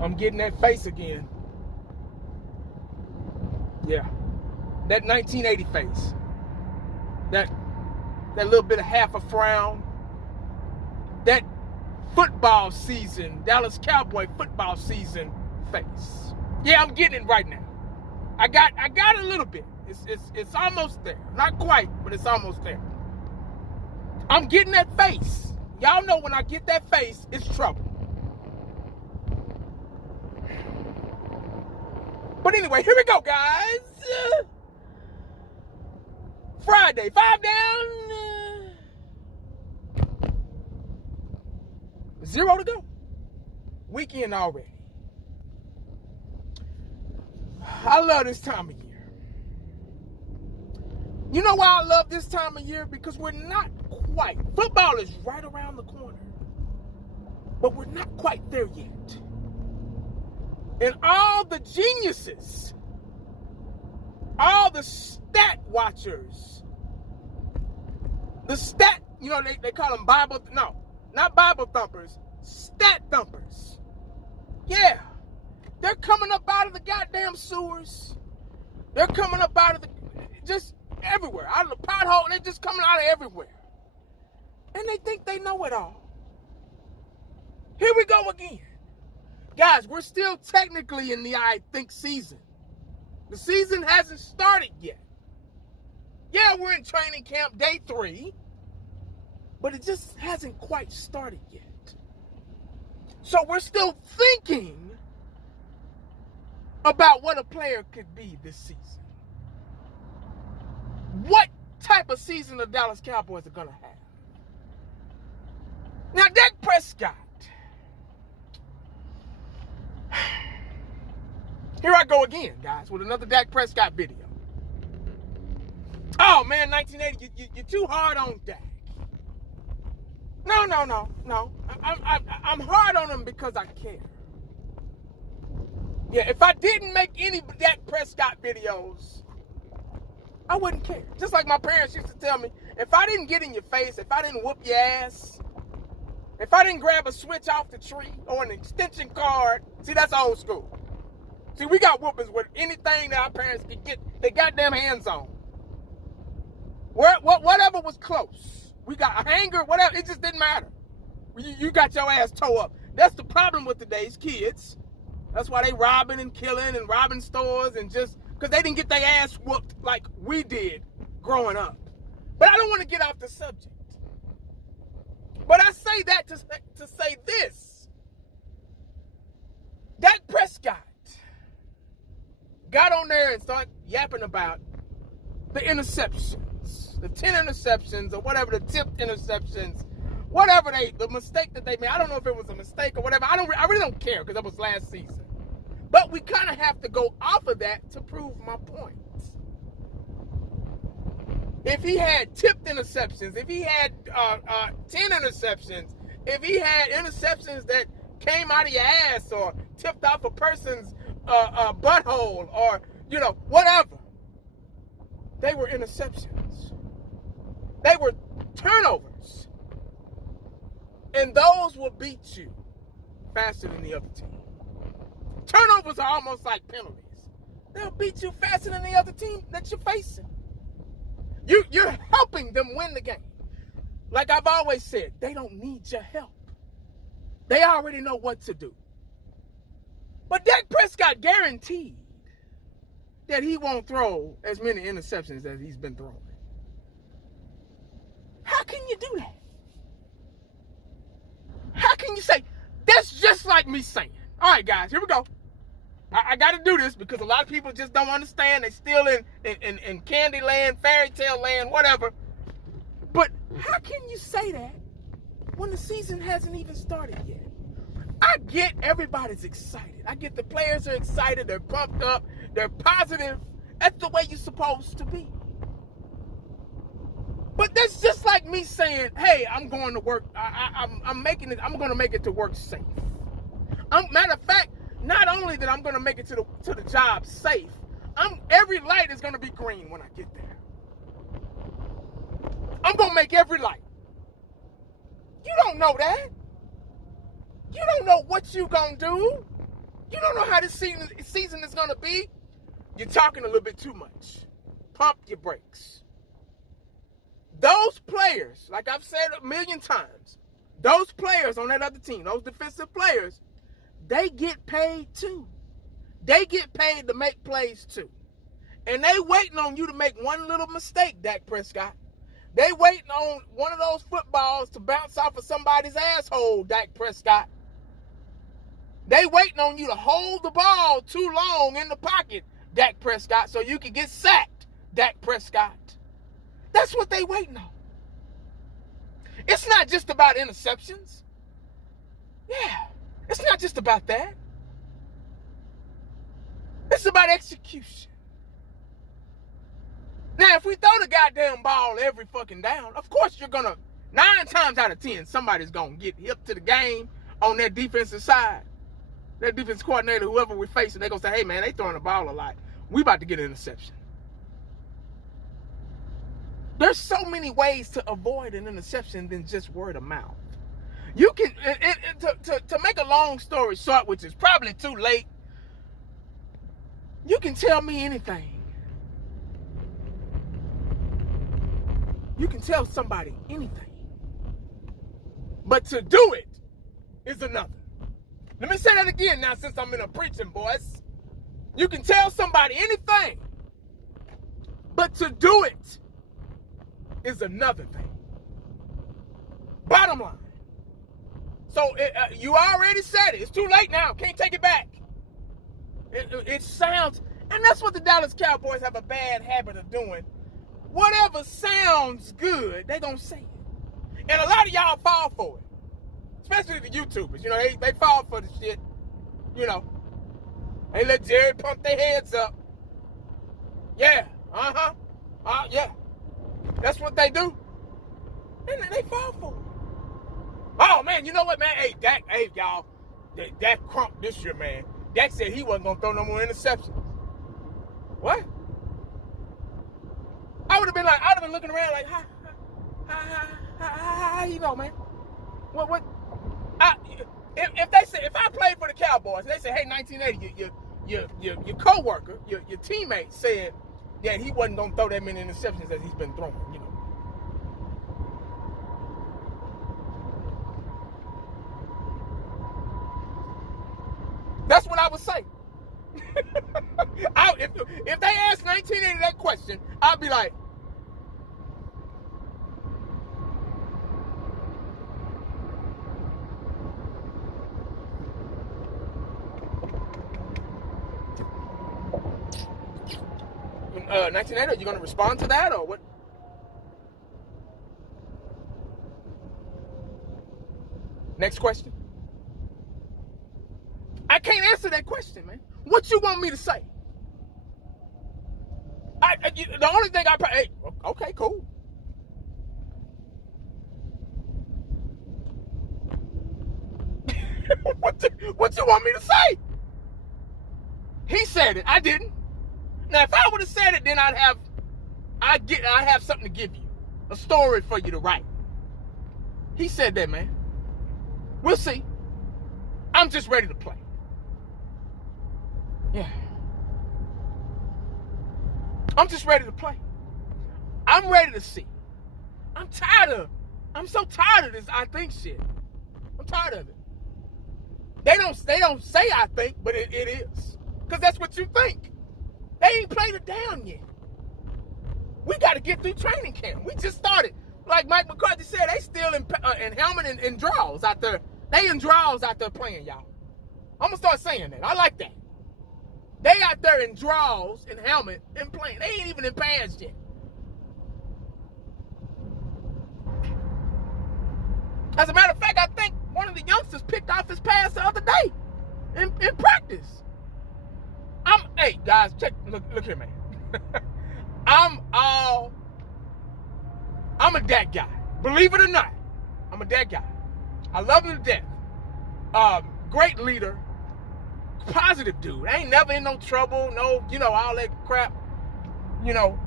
I'm getting that face again. Yeah. That 1980 face. That little bit of half a frown. That football season, Dallas Cowboy football season face. Yeah, I'm getting it right now. I got a little bit. It's almost there. Not quite, but it's almost there. I'm getting that face. Y'all know when I get that face, it's trouble. But anyway, here we go, guys. Friday, 5 down, 0 to go. Weekend already. I love this time of year. You know why I love this time of year? Because we're not quite. Football is right around the corner. But we're not quite there yet. And all the geniuses, all the stat watchers, they call them not Bible thumpers, stat thumpers. Yeah. They're coming up out of the goddamn sewers. They're coming up out of just everywhere. Out of the pothole. They're just coming out of everywhere. And they think they know it all. Here we go again. Guys, we're still technically in the I think season. The season hasn't started yet. Yeah, we're in training camp day 3. But it just hasn't quite started yet. So we're still thinking about what a player could be this season. What type of season the Dallas Cowboys are going to have. Now, Dak Prescott. Here I go again, guys, with another Dak Prescott video. Oh, man, 1980, you're too hard on Dak. No. I'm hard on him because I care. Yeah, if I didn't make any Dak Prescott videos, I wouldn't care. Just like my parents used to tell me, if I didn't get in your face, if I didn't whoop your ass, if I didn't grab a switch off the tree or an extension cord, see, that's old school. See, we got whoopings with anything that our parents could get their goddamn hands on. Whatever was close. We got a hanger, whatever, it just didn't matter. You got your ass tore up. That's the problem with today's kids. That's why they robbing and killing and robbing stores and just because they didn't get their ass whooped like we did growing up. But I don't want to get off the subject. But I say that to say this. Dak Prescott got on there and started yapping about the interceptions, the 10 interceptions or whatever, the tipped interceptions, whatever the mistake that they made. I don't know if it was a mistake or whatever. I really don't care because that was last season. But we kind of have to go off of that to prove my point. If he had tipped interceptions, if he had 10 interceptions, if he had interceptions that came out of your ass or tipped off a person's butthole or, whatever, they were interceptions. They were turnovers. And those will beat you faster than the other team. Turnovers are almost like penalties. They'll beat you faster than the other team that you're facing. You're helping them win the game. Like I've always said, they don't need your help. They already know what to do. But Dak Prescott guaranteed that he won't throw as many interceptions as he's been throwing. How can you do that? How can you say, that's just like me saying, all right, guys, here we go. I got to do this because a lot of people just don't understand. They're still in candy land, fairy tale land, whatever. But how can you say that when the season hasn't even started yet? I get everybody's excited. I get the players are excited. They're pumped up. They're positive. That's the way you're supposed to be. But that's just like me saying, hey, I'm going to work. I'm going to make it to work safe. Matter of fact, not only that I'm going to make it to the job safe, every light is going to be green when I get there. I'm going to make every light. You don't know that. You don't know what you going to do. You don't know how this season is going to be? You're talking a little bit too much. Pump your brakes. Those players, like I've said a million times, those players on that other team, those defensive players, they get paid too. They get paid to make plays too. And they waiting on you to make one little mistake, Dak Prescott. They waiting on one of those footballs to bounce off of somebody's asshole, Dak Prescott. They waiting on you to hold the ball too long in the pocket, Dak Prescott, so you can get sacked, Dak Prescott. That's what they waiting on. It's not just about interceptions. Yeah, it's not just about that. It's about execution. Now, if we throw the goddamn ball every fucking down, of course you're going to, 9 times out of 10, somebody's going to get hip to the game on that defensive side. That defense coordinator, whoever we're facing, they're going to say, hey, man, they throwing the ball a lot. We about to get an interception. There's so many ways to avoid an interception than just word of mouth. You can, to make a long story short, which is probably too late, you can tell me anything. You can tell somebody anything. But to do it is another. Let me say that again now since I'm in a preaching voice. You can tell somebody anything. But to do it is another thing. Bottom line. So you already said it. It's too late now. Can't take it back. It sounds, and that's what the Dallas Cowboys have a bad habit of doing. Whatever sounds good, they gonna say it. And a lot of y'all fall for it. Especially the YouTubers. You know, they fall for the shit. You know. They let Jerry pump their heads up. Yeah. Yeah. That's what they do. And they fall for it. Oh, man, you know what, man? Hey, Dak, hey, y'all. Dak crumped this year, man. Dak said he wasn't going to throw no more interceptions. What? I would have been like, I'd have been looking around like, how you know, man? What? If they say, if I played for the Cowboys, and they say, hey, 1980, your co-worker, your teammate said that he wasn't going to throw that many interceptions as he's been throwing, you know. That's what I would say. If they asked 1980 that question, I'd be like, are you going to respond to that or what? Next question. I can't answer that question, man. What you want me to say? The only thing hey, okay, cool. What you want me to say? He said it. I didn't. Now, if I would have said it, then I'd have something to give you, a story for you to write. He said that, man. We'll see. I'm just ready to play. Yeah. I'm just ready to play. I'm ready to see. I'm so tired of this I think shit. I'm tired of it. They don't say I think, but it is. Because that's what you think. They ain't played it down yet. We got to get through training camp. We just started. Like Mike McCarthy said, they still in helmet and draws out there. They in draws out there playing, y'all. I'm going to start saying that. I like that. They out there in draws and helmet and playing. They ain't even in pads yet. As a matter of fact, I think one of the youngsters picked off his pass the other day in practice. Hey, guys, look here, man. I'm a Dak guy. Believe it or not, I'm a Dak guy. I love him to death. Great leader. Positive dude. Ain't never in no trouble, no, all that crap.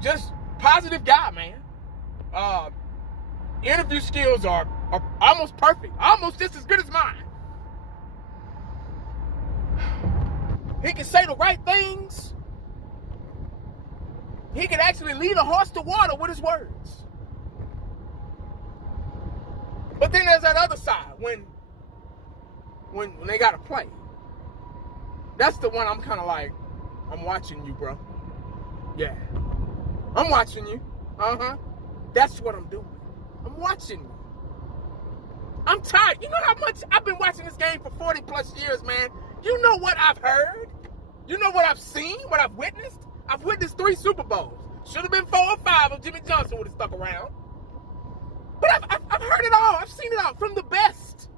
Just positive guy, man. Interview skills are almost perfect. Almost just as good as mine. He can say the right things. He can actually lead a horse to water with his words. But then there's that other side when they got to play. That's the one I'm kind of like, I'm watching you, bro. Yeah. I'm watching you. That's what I'm doing. I'm watching you. I'm tired. You know how much I've been watching this game for 40 plus years, man. You know what I've heard? You know what I've seen? What I've witnessed? I've witnessed 3 Super Bowls. Should have been 4 or 5 if Jimmy Johnson would have stuck around. But I've heard it all. I've seen it all from the best.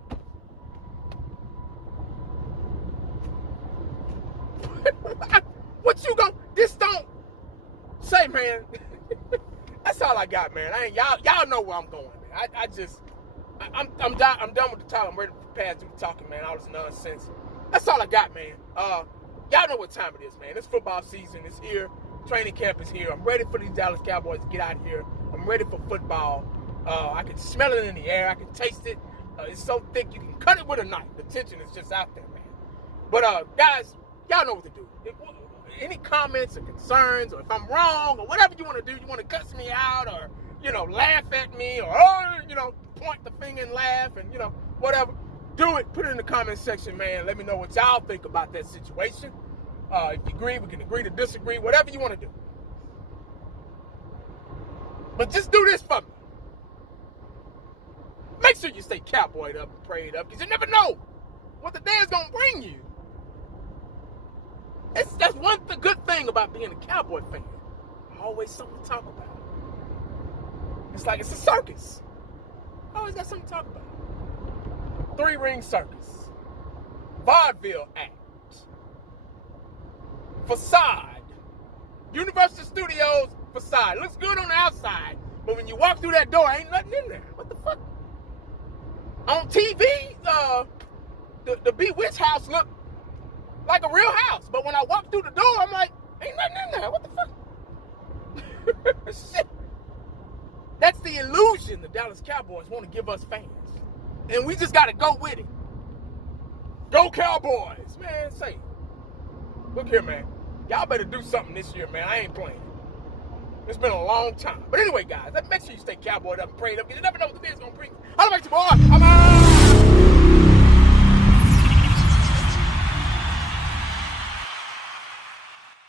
What you gon' this don't say, man? That's all I got, man. Y'all know where I'm going, man. I'm done with the talk. I'm ready to pass through the talking, man. All this nonsense. That's all I got, man. Y'all know what time it is, man. It's football season. It's here. Training camp is here. I'm ready for these Dallas Cowboys to get out of here. I'm ready for football. I can smell it in the air. I can taste it. It's so thick you can cut it with a knife. The tension is just out there, man. But guys, y'all know what to do. Any comments or concerns, or if I'm wrong, or whatever you want to do, you want to cuss me out, or laugh at me, or point the finger and laugh, and whatever. Do it. Put it in the comment section, man. Let me know what y'all think about that situation. If you agree, we can agree to disagree. Whatever you want to do. But just do this for me. Make sure you stay cowboyed up and prayed up, because you never know what the day is going to bring you. That's one good thing about being a Cowboy fan. Always something to talk about. It's like it's a circus. Always got something to talk about. 3-ring circus. Vaudeville act. Facade. Universal Studios facade. Looks good on the outside, but when you walk through that door, ain't nothing in there. What the fuck? On TV, the Bewitched house looked like a real house, but when I walk through the door, I'm like, ain't nothing in there. What the fuck? Shit. That's the illusion the Dallas Cowboys want to give us fans, and we just got to go with it. Go Cowboys, man. Say, look here, man. Y'all better do something this year, man. I ain't playing. It's been a long time. But anyway, guys, make sure you stay cowboyed up and prayed up, because you never know what the day's gonna bring. I'll make you, boy. I'm out.